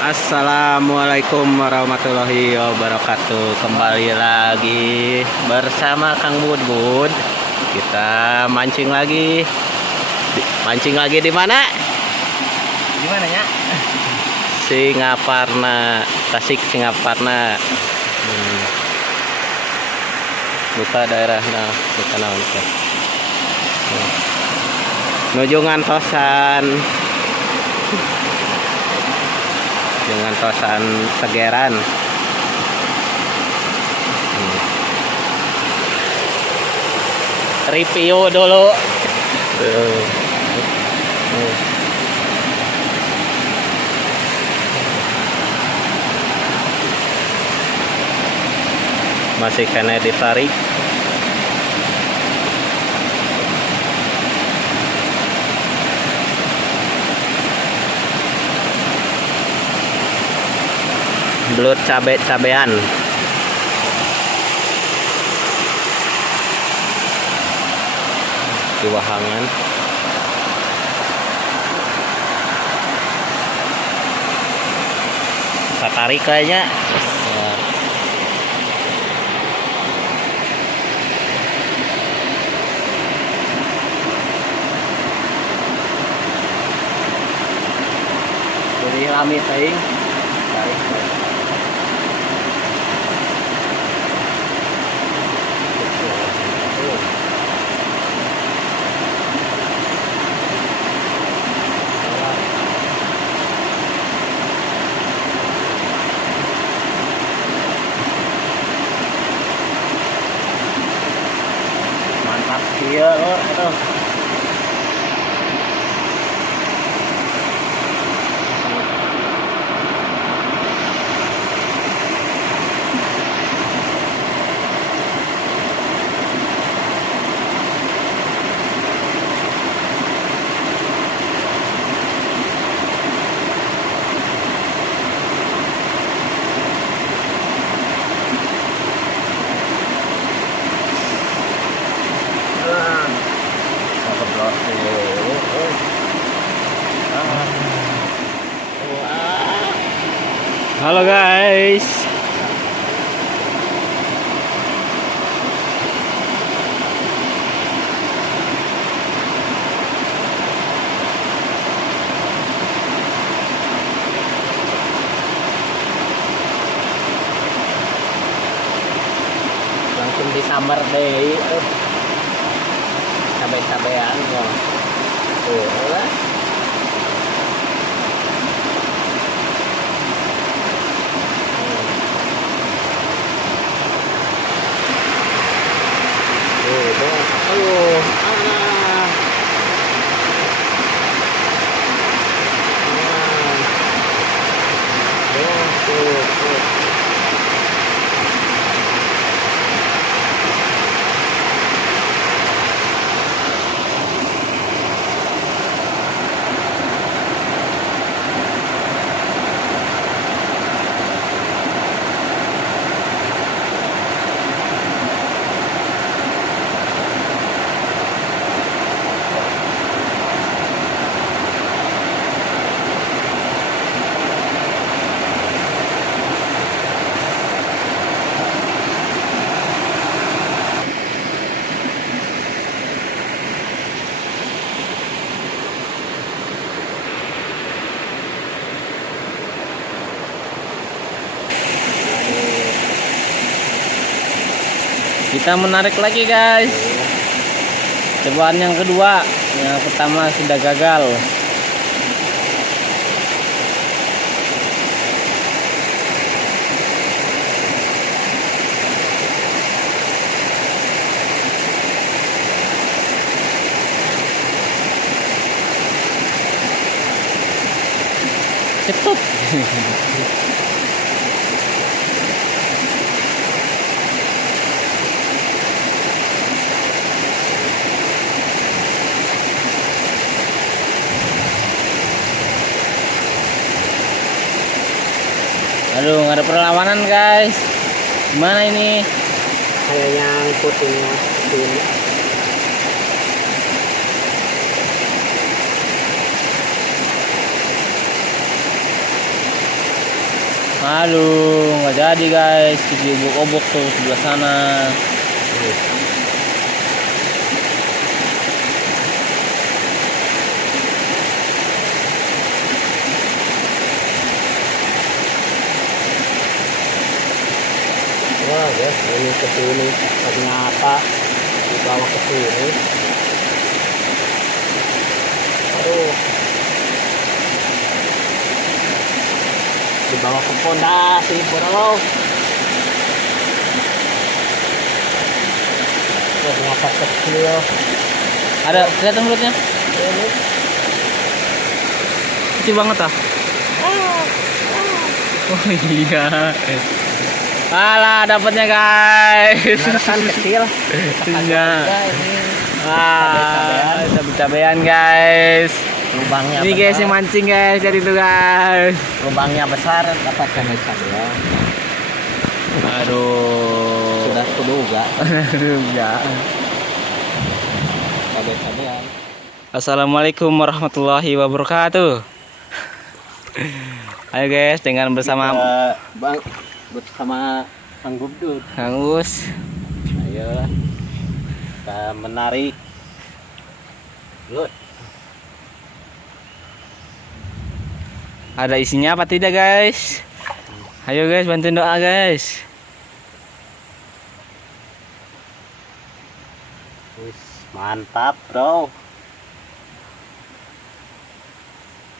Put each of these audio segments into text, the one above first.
Assalamualaikum warahmatullahi wabarakatuh. Kembali lagi bersama Kang Bud Bud. Kita mancing lagi. Mancing lagi di mana? Di mana ya? Singaparna, Tasik Singaparna. Buka daerahnya, buka naon teh. Nuju ngantosan. Dengan tosan Segeran. Review dulu. Masih kena ditarik. Belut cabe-cabean. Di wahangan. Bisa tarik kayaknya. Jadi rame teuing. Tarik. Mantap dia loh, aduh. Halo guys. Langsung disambar deh. Cabai-cabean kok. Tuh lah. Kita menarik lagi guys. Cobaan yang kedua. Yang pertama sudah gagal. Cepat. Aduh, nggak ada perlawanan guys. Gimana ini? Kayaknya ngikutin ini. Aduh, nggak jadi guys. Diobok-obok tuh sebelah sana. Wah guys, ini ke sini ternyata dibawa ke sini. Aduh, dibawa ke pondasi bro. Ternyata kecil. Ada kelihatan mulutnya? Ini Kecil banget ah. Oh iya. Alah, dapatnya guys. kan kecil. Iya. Ini Cabai-cabean guys. lubangnya Ini guys besar. yang mancing guys, jadi itu guys. Lubangnya besar dapat cabai-cabean. Aduh. Sudah kuduga Enggak. cabai-cabean. Assalamualaikum warahmatullahi wabarakatuh. Ayo guys, dengan bersama Bang bersama Bang Gubdut. Kang Us. Ayo kita menarik lut. Ada isinya apa tidak guys? Ayo guys, bantuin doa guys. Wis, mantap bro.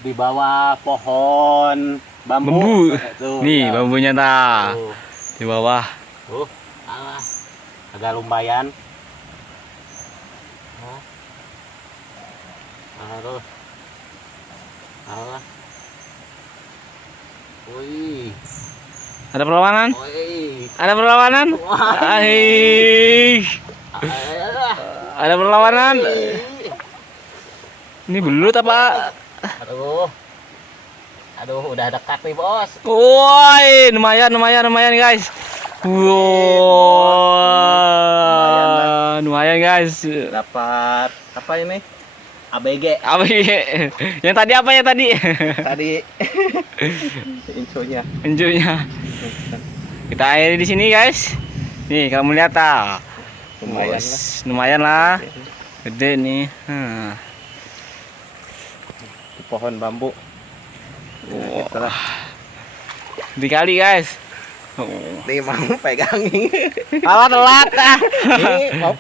Di bawah pohon bambu. Bambu. Tuh, Nih ya. bambunya ta Tuh, di bawah. alah. Agak lumayan. Hah? Aduh. Alah. Wih. Ada perlawanan? Wih. Ada perlawanan? Hai. Alah. Ada perlawanan? Ini belut apa? Aduh. Aduh, udah dekat nih, Bos. Woi, lumayan guys. Wow, lumayan guys. Dapat apa ini? ABG. Apa ini? Yang tadi apa ya tadi? Tadi infonya. Enjoynya. Kita akhiri di sini guys. Nih kamu lihat ah. Lumayan Bos, lumayan lah. Gede nih. Di pohon bambu. Wah. Dikali guys. Nih mau pegangin. Alat telat ah. Nih mau